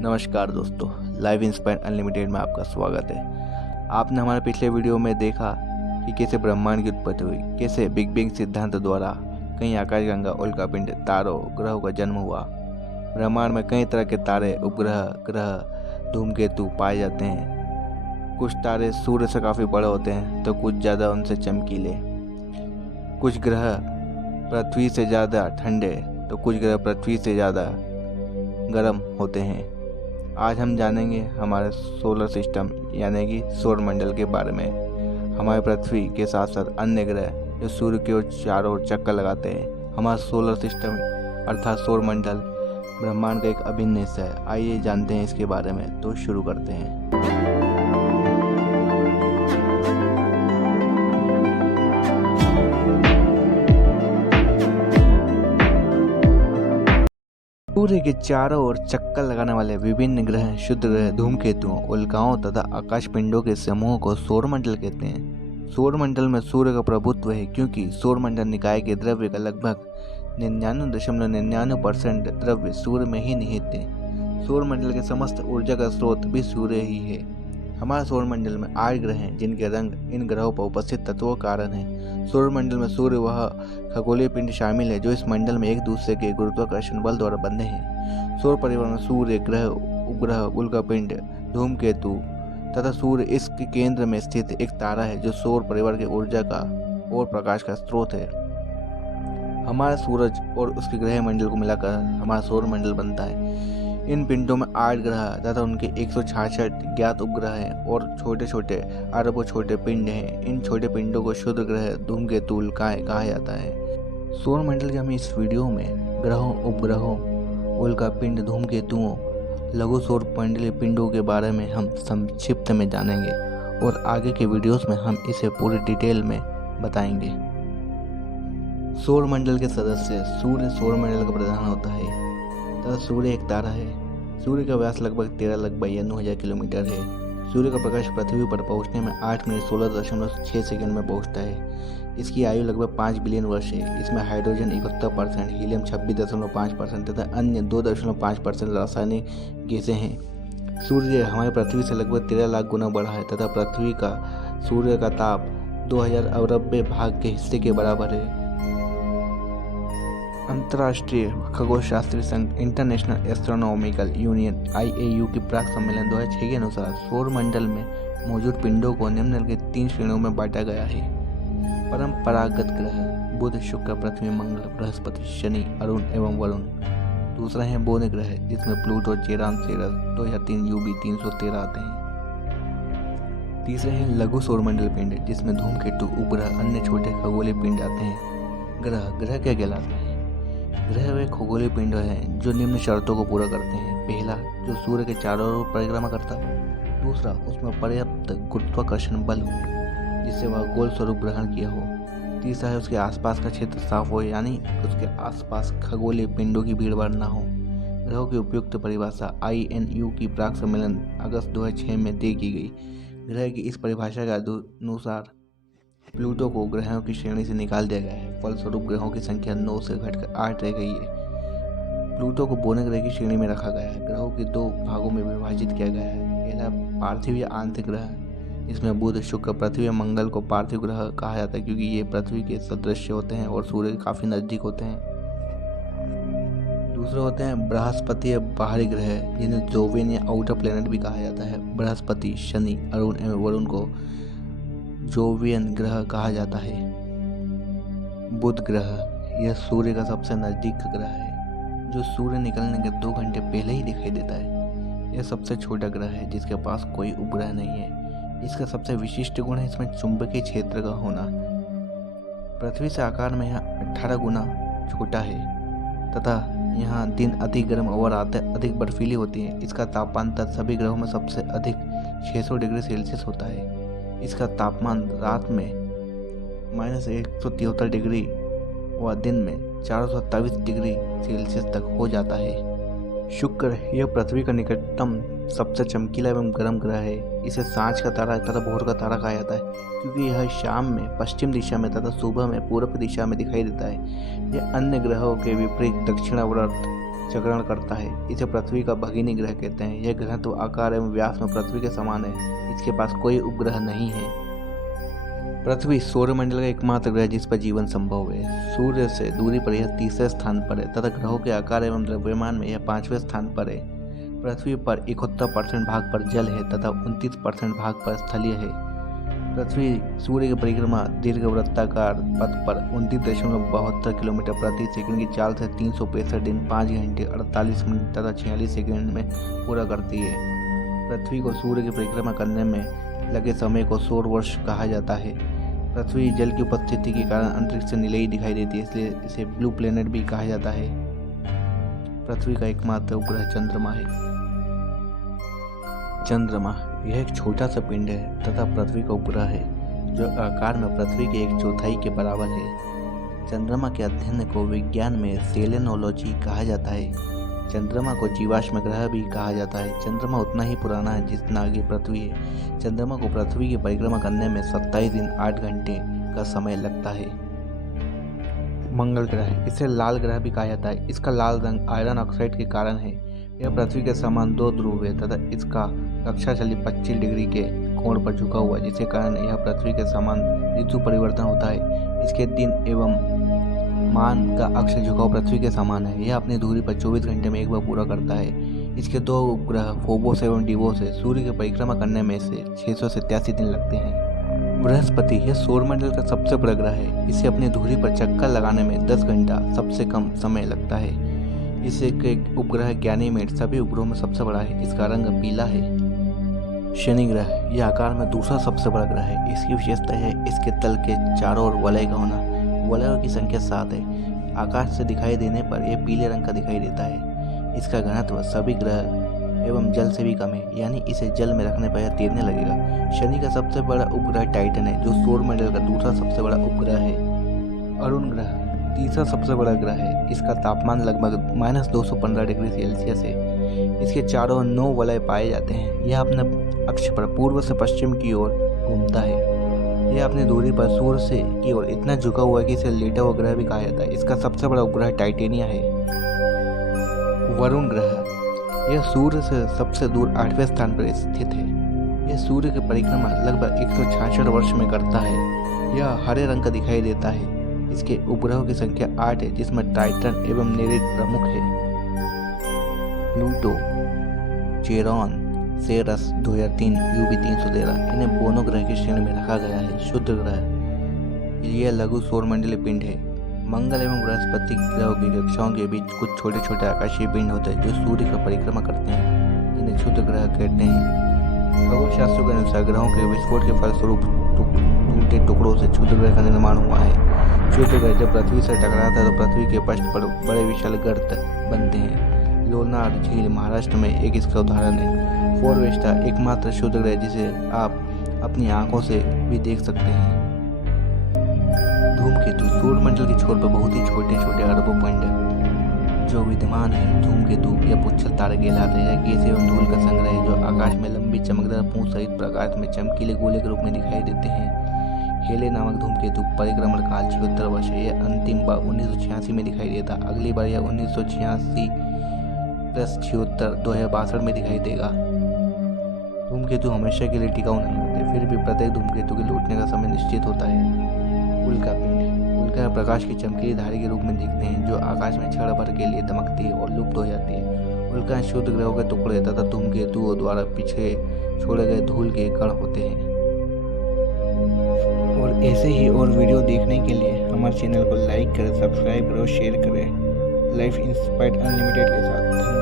नमस्कार दोस्तों, live inspire unlimited में आपका स्वागत है। आपने हमारे पिछले वीडियो में देखा कि कैसे ब्रह्मांड की उत्पत्ति हुई, कैसे बिग बैंग सिद्धांत द्वारा कई आकाशगंगा, उल्कापिंड, तारों, ग्रहों का जन्म हुआ। ब्रह्मांड में कई तरह के तारे, उपग्रह, ग्रह, धूमकेतु पाए जाते हैं। कुछ तारे सूर्य से काफ़ी बड़े होते हैं तो कुछ ज़्यादा उनसे चमकीले। कुछ ग्रह पृथ्वी से ज़्यादा ठंडे तो कुछ ग्रह पृथ्वी से ज़्यादा गर्म होते हैं। आज हम जानेंगे हमारे सोलर सिस्टम यानी कि सौर मंडल के बारे में। हमारे पृथ्वी के साथ साथ अन्य ग्रह जो सूर्य की ओर चारों ओर चक्कर लगाते हैं। हमारा सोलर सिस्टम अर्थात सौर मंडल ब्रह्मांड का एक अभिन्न हिस्सा है। आइए जानते हैं इसके बारे में, तो शुरू करते हैं। सूर्य के चारों ओर चक्कर लगाने वाले विभिन्न ग्रह, शुद्ध ग्रह, धूमकेतुओं, उल्काओं तथा आकाशपिंडों के समूह को सौरमंडल कहते हैं। सौरमंडल में सूर्य का प्रभुत्व है क्योंकि सौरमंडल निकाय के द्रव्य का लगभग 99.99% द्रव्य सूर्य में ही निहित है। सौरमंडल के समस्त ऊर्जा का स्रोत भी सूर्य ही है। हमारे सौरमंडल में 8 ग्रह हैं जिनके रंग इन ग्रहों पर उपस्थित तत्वों के कारण है। सौरमंडल में सूर्य वह खगोलीय पिंड शामिल है जो इस मंडल में एक दूसरे के गुरुत्वाकर्षण बल द्वारा बंधे हैं। सौर परिवार में सूर्य, ग्रह, उपग्रह, उल्कापिंड, धूमकेतु तथा सूर्य इसके केंद्र में स्थित एक तारा है जो सौर परिवार की ऊर्जा का और प्रकाश का स्रोत है। हमारा सूरज और उसके ग्रह मंडल को मिलाकर हमारा सौर मंडल बनता है। इन पिंडों में 8 ग्रह तथा उनके 166 ज्ञात उपग्रह हैं और छोटे छोटे अरबों छोटे पिंड हैं। इन छोटे पिंडों को शुद्ध ग्रह, धूमकेतु, उल्काएं कहा जाता है। सौर मंडल के हम इस वीडियो में ग्रहों, उपग्रहों, उल्कापिंड, धूमकेतुओं, लघु सौर मंडलीय पिंडों के बारे में हम संक्षिप्त में जानेंगे और आगे के वीडियोस में हम इसे पूरी डिटेल में बताएंगे। सौर मंडल के सदस्य सूर्य सौर मंडल का प्रधान होता है तथा सूर्य एक तारा है। सूर्य का व्यास लगभग 13,92,000 किलोमीटर है। सूर्य का प्रकाश पृथ्वी पर पहुंचने में 8 मिनट 16.6 सेकंड में पहुंचता है। इसकी आयु लगभग 5 बिलियन वर्ष है। इसमें हाइड्रोजन 71%, हीलियम 26.5% तथा अन्य 2.5% रासायनिक गैसें हैं। सूर्य हमारी पृथ्वी से लगभग 13 लाख गुना बड़ा है तथा पृथ्वी का सूर्य का ताप 2000 अरबे भाग के हिस्से के बराबर है। अंतर्राष्ट्रीय खगोलशास्त्री संघ इंटरनेशनल एस्ट्रोनॉमिकल यूनियन IAU की प्राक सम्मेलन 2006 के अनुसार सौर मंडल में मौजूद पिंडों को निम्नलिखित 3 श्रेणियों में बांटा गया है। परंपरागत ग्रह बुध, शुक्र, पृथ्वी, मंगल, बृहस्पति, शनि, अरुण एवं वरुण। दूसरा है बौने ग्रह जिसमें प्लूटो, चेरान, सेरस, 2003 UB 313 आते हैं। तीसरे है लघु सौरमंडल पिंड जिसमें धूमकेतु, उपग्रह, अन्य छोटे खगोलीय पिंड आते हैं। ग्रह क्या कहलाते हैं? ग्रह वे खगोलीय पिंड हैं जो निम्न शर्तों को पूरा करते हैं। पहला, जो सूर्य के चारों ओर परिक्रमा करता हो। दूसरा, उसमें पर्याप्त गुरुत्वाकर्षण बल हो जिससे वह गोल स्वरूप ग्रहण किया हो। तीसरा है उसके आसपास का क्षेत्र साफ हो यानी उसके आसपास खगोलीय पिंडों की भीड़भाड़ ना हो। ग्रहों की उपयुक्त परिभाषा INU की प्राक सम्मेलन अगस्त 2006 में दी की गई। ग्रह की इस परिभाषा के अनुसार प्लूटो को ग्रहों की श्रेणी से निकाल दिया गया है। फलस्वरूप ग्रहों की संख्या 9 से घटकर 8 रह गई है। प्लूटो को बौने ग्रह की श्रेणी में रखा गया है। ग्रहों के 2 भागों में विभाजित किया गया है। पहला पार्थिव या आंतरिक ग्रह जिसमें बुध, शुक्र, पृथ्वी और मंगल को पार्थिव ग्रह कहा जाता है क्योंकि ये पृथ्वी के सदृश होते हैं और सूर्य के काफी नजदीक होते हैं। दूसरे होते हैं बृहस्पति या बाहरी ग्रह जिन्हें जोवियन या आउटर प्लेनेट भी कहा जाता है। बृहस्पति, शनि, अरुण एवं वरुण को जोवियन ग्रह कहा जाता है। बुध ग्रह यह सूर्य का सबसे नजदीक का ग्रह है जो सूर्य निकलने के 2 घंटे पहले ही दिखाई देता है। यह सबसे छोटा ग्रह है जिसके पास कोई उपग्रह नहीं है। इसका सबसे विशिष्ट गुण है इसमें चुंबकीय क्षेत्र का होना। पृथ्वी से आकार में यह 18 गुना छोटा है तथा यहाँ दिन अधिक गर्म और रातें अधिक बर्फीली होती हैं। इसका तापमान सभी ग्रहों में सबसे अधिक 600 डिग्री सेल्सियस होता है। इसका तापमान रात में -173 डिग्री व दिन में 427 डिग्री सेल्सियस तक हो जाता है। शुक्र यह पृथ्वी का निकटतम सबसे चमकीला एवं गर्म ग्रह है। इसे सांझ का तारा तथा भोर का तारा कहा जाता है क्योंकि यह शाम में पश्चिम दिशा में तथा सुबह में पूर्व दिशा में दिखाई देता है। यह अन्य ग्रहों के विपरीत दक्षिणावर्त चक्रण करता है। इसे पृथ्वी का भगिनी ग्रह कहते हैं। यह घनत्व, आकार एवं व्यास में पृथ्वी के समान है। इसके पास कोई उपग्रह नहीं है। पृथ्वी सौरमंडल का एकमात्र ग्रह जिस पर जीवन संभव है। सूर्य से दूरी पर यह तीसरे स्थान पर है तथा ग्रहों के आकार एवं द्रव्यमान में यह 5वें स्थान पर है। पृथ्वी पर 71% भाग पर जल है तथा 29% भाग पर स्थलीय है। पृथ्वी सूर्य की परिक्रमा दीर्घवृत्ताकार पथ पर 29.72 किलोमीटर प्रति सेकंड की चाल से 365 दिन 5 घंटे 48 मिनट तथा 46 सेकंड में पूरा करती है। पृथ्वी को सूर्य की परिक्रमा करने में लगे समय को सौर वर्ष कहा जाता है। पृथ्वी जल की उपस्थिति के कारण अंतरिक्ष से नीली दिखाई देती है, इसलिए इसे ब्लू प्लेनेट भी कहा जाता है। पृथ्वी का एकमात्र उपग्रह चंद्रमा है। चंद्रमा यह एक छोटा सा पिंड है तथा पृथ्वी का उपग्रह है जो आकार में पृथ्वी के 1/4 के बराबर है। चंद्रमा के अध्ययन को विज्ञान में सेलेनोलॉजी कहा जाता है। चंद्रमा को जीवाश्म ग्रह भी कहा जाता है। चंद्रमा उतना ही पुराना है जितना आगे पृथ्वी है। चंद्रमा को पृथ्वी की परिक्रमा करने में 27 दिन 8 घंटे का समय लगता है। मंगल ग्रह, इसे लाल ग्रह भी कहा जाता है। इसका लाल रंग आयरन ऑक्साइड के कारण है। यह पृथ्वी के समान 2 ध्रुव है तथा इसका कक्षाशैली 25 डिग्री के कोण पर झुका हुआ है, जिसके कारण यह पृथ्वी के समान ऋतु परिवर्तन होता है। इसके दिन एवं मान का अक्ष झुकाव पृथ्वी के समान है। यह अपनी दूरी पर 24 घंटे में एक बार पूरा करता है। इसके 2 उपग्रह फोबोस एवं डिवोस है। सूर्य की परिक्रमा करने में इसे 687 दिन लगते हैं। बृहस्पति यह सौरमंडल का सबसे बड़ा ग्रह है। इसे अपनी धुरी पर चक्कर लगाने में 10 घंटा सबसे कम समय लगता है। इसे एक उपग्रह गैनीमेड सभी उपग्रहों में सबसे बड़ा है। इसका रंग पीला है। शनि ग्रह यह आकार में दूसरा सबसे बड़ा ग्रह है। इसकी विशेषता है इसके तल के चारों ओर वलय का होना। वलयों की संख्या 7 है। आकाश से दिखाई देने पर यह पीले रंग का दिखाई देता है। इसका घनत्व सभी ग्रह एवं जल से भी कम है, यानी इसे जल में रखने पर यह तैरने लगेगा। शनि का सबसे बड़ा उपग्रह टाइटन है जो सौरमंडल का दूसरा सबसे बड़ा उपग्रह है। अरुण ग्रह तीसरा सबसे बड़ा ग्रह है। इसका तापमान लगभग -215 डिग्री सेल्सियस है। इसके चारों ओर 9 वलय पाए जाते हैं। यह अपने अक्ष पर पूर्व से पश्चिम की ओर घूमता है। यह अपनी दूरी पर सूर्य से की ओर इतना झुका हुआ है कि इसे लेटा हुआ ग्रह भी कहा जाता है। इसका सबसे बड़ा उपग्रह टाइटेनिया है। वरुण ग्रह यह सूर्य से सबसे दूर 8वें स्थान पर स्थित है। यह सूर्य की परिक्रमा लगभग 166 वर्ष में करता है। यह हरे रंग का दिखाई देता है। इसके उपग्रहों की संख्या 8 है, जिसमें टाइटन एवं नेरेड प्रमुख है। प्लूटो, चेरॉन, सेरस 2003 UV 313 इन्हें बोनो ग्रह की श्रेणी में रखा गया है। शुद्ध ग्रह यह लघु सौरमंडलीय पिंड है। मंगल एवं बृहस्पति ग्रहों की कक्षाओं के बीच कुछ छोटे छोटे आकाशीय पिंड होते हैं जो सूर्य की परिक्रमा करते हैं। इन्हें क्षुद्र ग्रह कहते हैं। खगोल शास्त्रों के अनुसार ग्रहों के विस्फोट के फलस्वरूप टूटे टुकड़ों से क्षुद्र ग्रह का निर्माण हुआ है। क्षुद्र ग्रह जब पृथ्वी से टकराता है तो पृथ्वी के पृष्ठ पर बड़े विशाल गर्त बनते हैं। लोनार झील महाराष्ट्र में एक इसका उदाहरण है। फोरवेस्टा एकमात्र क्षुद्र ग्रह जिसे आप अपनी आंखों से भी देख सकते हैं। धूमकेतु सौरमंडल की छोर पर बहुत ही छोटे छोटे अरबों पिंड जो विद्यमान है। धूमकेतु या पुच्छल तारे कहलाते हैं। गैस एवं धूल का संग्रह है जो आकाश में लंबी चमकदार पूंछ सहित प्रकाश में चमकीले गोले के रूप में दिखाई देते हैं। हेले नामक धूमकेतु परिक्रमण काल 76 वर्ष है। यह अंतिम बार 1986 में दिखाई देता। अगली बार यह 1986 + 76 2062 में दिखाई देगा। धूमकेतु हमेशा के लिए टिकाऊ नहीं होते, फिर भी प्रत्येक धूमकेतु के लौटने का समय निश्चित होता है। उल्का पिंड उल्का प्रकाश की चमकीली धारी के रूप में दिखते हैं जो आकाश में क्षण भर के लिए दमकती है और लुप्त हो जाती है। उल्का शुद्ध ग्रहों के टुकड़े तथा धूमकेतुओं द्वारा पीछे छोड़े गए धूल के कण होते हैं। और ऐसे ही और वीडियो देखने के लिए हमारे चैनल को लाइक करें, सब्सक्राइब करें और शेयर करें। लाइफ इंस्पायर्ड अनलिमिटेड के साथ।